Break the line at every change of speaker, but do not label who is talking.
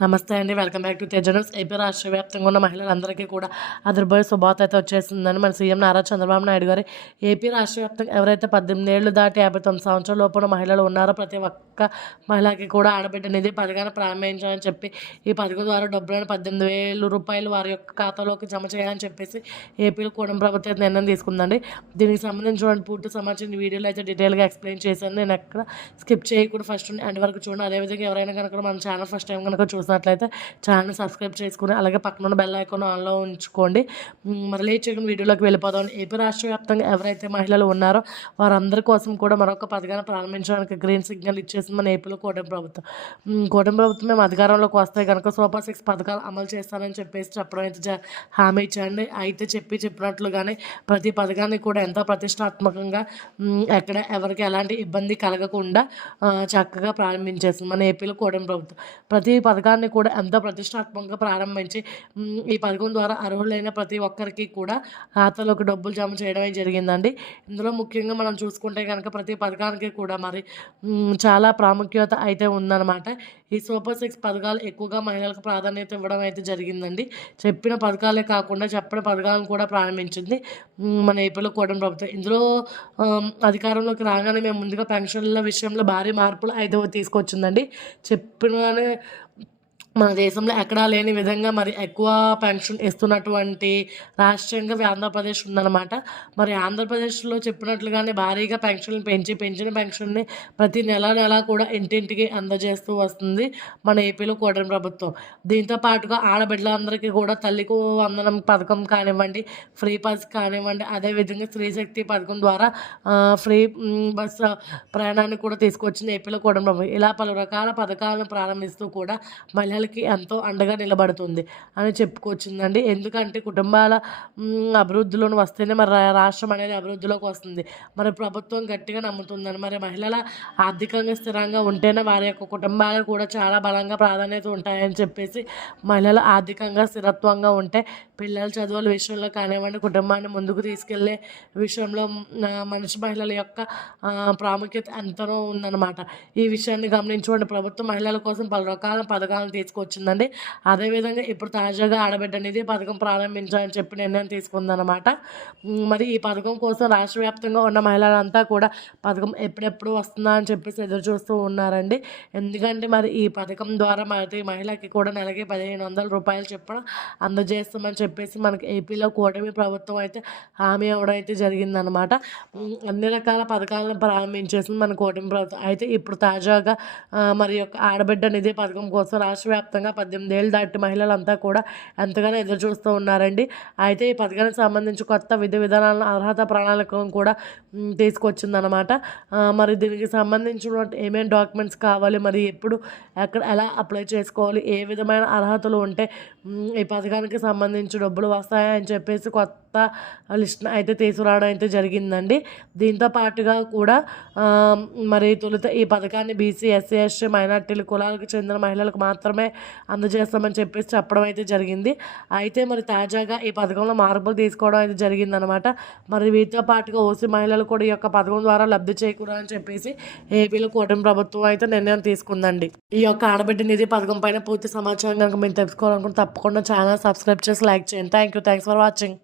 నమస్తే అండి. Welcome back to తేజనస్. ఏపీ రాష్ట్ర వ్యాప్తంగా ఉన్న మహిళలందరికీ కూడా అదర్బోయ్ శుభార్త అయితే వచ్చేసిందని మన సీఎం నారా చంద్రబాబు నాయుడు గారు ఏపీ రాష్ట్ర వ్యాప్తంగా ఎవరైతే పద్దెనిమిది ఏళ్ళు దాటి యాభై తొమ్మిది సంవత్సరాల లోపల మహిళలు ఉన్నారో ప్రతి ఒక్క మహిళకి కూడా ఆడబిడ్డ నిధి పథకాన్ని ప్రారంభించాలని చెప్పి ఈ పథకం ద్వారా డబ్బులను పద్దెనిమిది వేలు రూపాయలు వారి యొక్క ఖాతాలోకి జమ చేయాలని చెప్పేసి ఏపీలో కూడం ప్రభుత్వం నిర్ణయం తీసుకుందండి. దీనికి సంబంధించిన పూర్తి సమాచారం వీడియోలో అయితే డీటెయిల్గా ఎక్స్ప్లెయిన్ చేశాను. నేను ఎక్కడ స్కిప్ చేయకుండా ఫస్ట్ అండ్ ఎండ్ వరకు చూడండి. అదేవిధంగా ఎవరైనా కనుక మన ఛానల్ ఫస్ట్ టైం కనుక చూసినట్లయితే ఛానల్ సబ్స్క్రైబ్ చేసుకుని అలాగే పక్కన ఉన్న బెల్ ఐకాన్ ఆన్లో ఉంచుకోండి. మరి లేట్ చేయకుండా వీడియోలోకి వెళ్ళిపోదాం. ఏపీ రాష్ట్ర వ్యాప్తంగా ఎవరైతే మహిళలు ఉన్నారో వారందరి కోసం కూడా మరొక పథకాన్ని ప్రారంభించడానికి గ్రీన్ సిగ్నల్ ఇచ్చేసింది మన ఏపీలో కూటమి ప్రభుత్వం. కూటమి ప్రభుత్వం మేము అధికారంలోకి వస్తే కనుక సూపర్ సిక్స్ పథకాలు అమలు చేస్తానని చెప్పేసి చెప్పడం అయితే హామీ ఇచ్చండి అయితే చెప్పి చెప్పినట్లుగానే ప్రతి పథకాన్ని కూడా ఎంతో ప్రతిష్టాత్మకంగా ఎక్కడ ఎవరికి ఎలాంటి ఇబ్బంది కలగకుండా చక్కగా ప్రారంభించేసింది మన ఏపీలో కూటమి ప్రభుత్వం. ప్రతి పథకాన్ని కూడా ఎంతో ప్రతిష్టాత్మకంగా ప్రారంభించి ఈ పథకం ద్వారా అర్హులైన ప్రతి ఒక్కరికి కూడా ఖాతాలోకి డబ్బులు జమ చేయడమే జరిగిందండి. ఇందులో ముఖ్యంగా మనం చూసుకుంటే కనుక ప్రతి పథకానికి కూడా మరి చాలా ప్రాముఖ్యత అయితే ఉందన్నమాట. ఈ సూపర్ సిక్స్ పథకాలు ఎక్కువగా మహిళలకు ప్రాధాన్యత ఇవ్వడం అయితే జరిగిందండి. చెప్పిన పథకాలే కాకుండా చెప్పిన పథకాలను కూడా ప్రారంభించింది మన ఏపీలో కూడా ప్రభుత్వం. ఇందులో అధికారంలోకి రాగానే మేము ముందుగా పెన్షన్ల విషయంలో భారీ మార్పులు అయితే తీసుకొచ్చిందండి. చెప్పిన మన దేశంలో ఎక్కడా లేని విధంగా మరి ఎక్కువ పెన్షన్ ఇస్తున్నటువంటి రాష్ట్రంగా ఆంధ్రప్రదేశ్ ఉందన్నమాట. మరి ఆంధ్రప్రదేశ్లో చెప్పినట్లుగానే భారీగా పెన్షన్లు పెంచి పెంచిన పెన్షన్ని ప్రతి నెల నెల కూడా ఇంటింటికి అందజేస్తూ వస్తుంది మన ఏపీలో కూటమి ప్రభుత్వం. దీంతో పాటుగా ఆడబిడ్డలందరికీ కూడా తల్లికి వందనం పథకం కానివ్వండి ఫ్రీ బస్ కానివ్వండి అదేవిధంగా స్త్రీశక్తి పథకం ద్వారా ఫ్రీ బస్ ప్రయాణాన్ని కూడా తీసుకొచ్చింది ఏపీలో కూటమి ప్రభుత్వం. ఇలా పలు రకాల పథకాలను ప్రారంభిస్తూ కూడా మహిళలకి ఎంతో అండగా నిలబడుతుంది అని చెప్పుకొచ్చిందండి. ఎందుకంటే కుటుంబాల అభివృద్ధిలోని వస్తేనే మరి రా- రాష్ట్రం అనేది అభివృద్ధిలోకి వస్తుంది. మరి ప్రభుత్వం గట్టిగా నమ్ముతుందని మరి మహిళల ఆర్థికంగా స్థిరంగా ఉంటేనే వారి యొక్క కుటుంబాలకు కూడా చాలా బలంగా ప్రాధాన్యత ఉంటాయని చెప్పేసి మహిళలు ఆర్థికంగా స్థిరత్వంగా ఉంటే పిల్లల చదువుల విషయంలో కానివ్వండి కుటుంబాన్ని ముందుకు తీసుకెళ్ళే విషయంలో మనిషి మహిళల యొక్క ప్రాముఖ్యత ఎంతనో ఉందన్నమాట. ఈ విషయాన్ని గమనించుకోండి. ప్రభుత్వం మహిళల కోసం పలు రకాల పథకాలను తీసుకొచ్చిందండి. అదేవిధంగా ఇప్పుడు తాజాగా ఆడబిడ్డ నిధి పథకం ప్రారంభించాలని చెప్పి నిర్ణయం తీసుకుందనమాట మరి ఈ పథకం కోసం రాష్ట్ర వ్యాప్తంగా ఉన్న మహిళలంతా కూడా పథకం ఎప్పుడెప్పుడు వస్తుందా అని చెప్పేసి ఎదురు చూస్తూ ఉన్నారండి. ఎందుకంటే మరి ఈ పథకం ద్వారా ప్రతి మహిళకి కూడా నెలకి పదిహేను వందల రూపాయలు చొప్పున అందజేస్తామని చెప్పేసి మనకి ఏపీలో కూటమి ప్రభుత్వం అయితే హామీ ఇవ్వడం అయితే జరిగిందనమాట అన్ని రకాల పథకాలను ప్రారంభించేసింది మన కూటమి ప్రభుత్వం. అయితే ఇప్పుడు తాజాగా మరి యొక్క ఆడబిడ్డ నిధి పథకం కోసం రాష్ట్ర వ్యాప్తంగా పద్దెనిమిది ఏళ్ళు దాటి మహిళలంతా కూడా ఎంతగానో ఎదురు చూస్తూ ఉన్నారండి. అయితే ఈ పథకానికి సంబంధించి కొత్త విధి విధానాలను అర్హత ప్రణాళికను కూడా తీసుకొచ్చిందనమాట మరి దీనికి సంబంధించిన ఏమేమి డాక్యుమెంట్స్ కావాలి మరి ఎప్పుడు ఎక్కడ ఎలా అప్లై చేసుకోవాలి ఏ విధమైన అర్హతలు ఉంటే ఈ పథకానికి సంబంధించి డబ్బులు వస్తాయని చెప్పేసి కొత్త లిస్ట్ అయితే తీసుకురావడం అయితే జరిగిందండి. దీంతో పాటుగా కూడా మరి తొలుత ఈ పథకాన్ని బీసీ ఎస్సీ ఎస్టీ మైనార్టీలు కులాలకు చెందిన మహిళలకు మాత్రమే అందజేస్తామని చెప్పేసి చెప్పడం అయితే జరిగింది. అయితే మరి తాజాగా ఈ పథకంలో మార్పులు తీసుకోవడం అయితే జరిగిందనమాట. మరి వీటితో పాటుగా ఓసీ మహిళలు కూడా ఈ యొక్క పథకం ద్వారా లబ్ధి చేకూరాలని చెప్పేసి ఏపీలో కూటమి ప్రభుత్వం అయితే నిర్ణయం తీసుకుందండి. ఈ యొక్క ఆడబిడ్డ నిధి పథకం పైన పూర్తి సమాచారం కనుక మీరు తెలుసుకోవాలనుకుంటే తప్పకుండా ఛానల్ సబ్స్క్రైబ్ చేసి లైక్ చేయండి. Thank you thanks for watching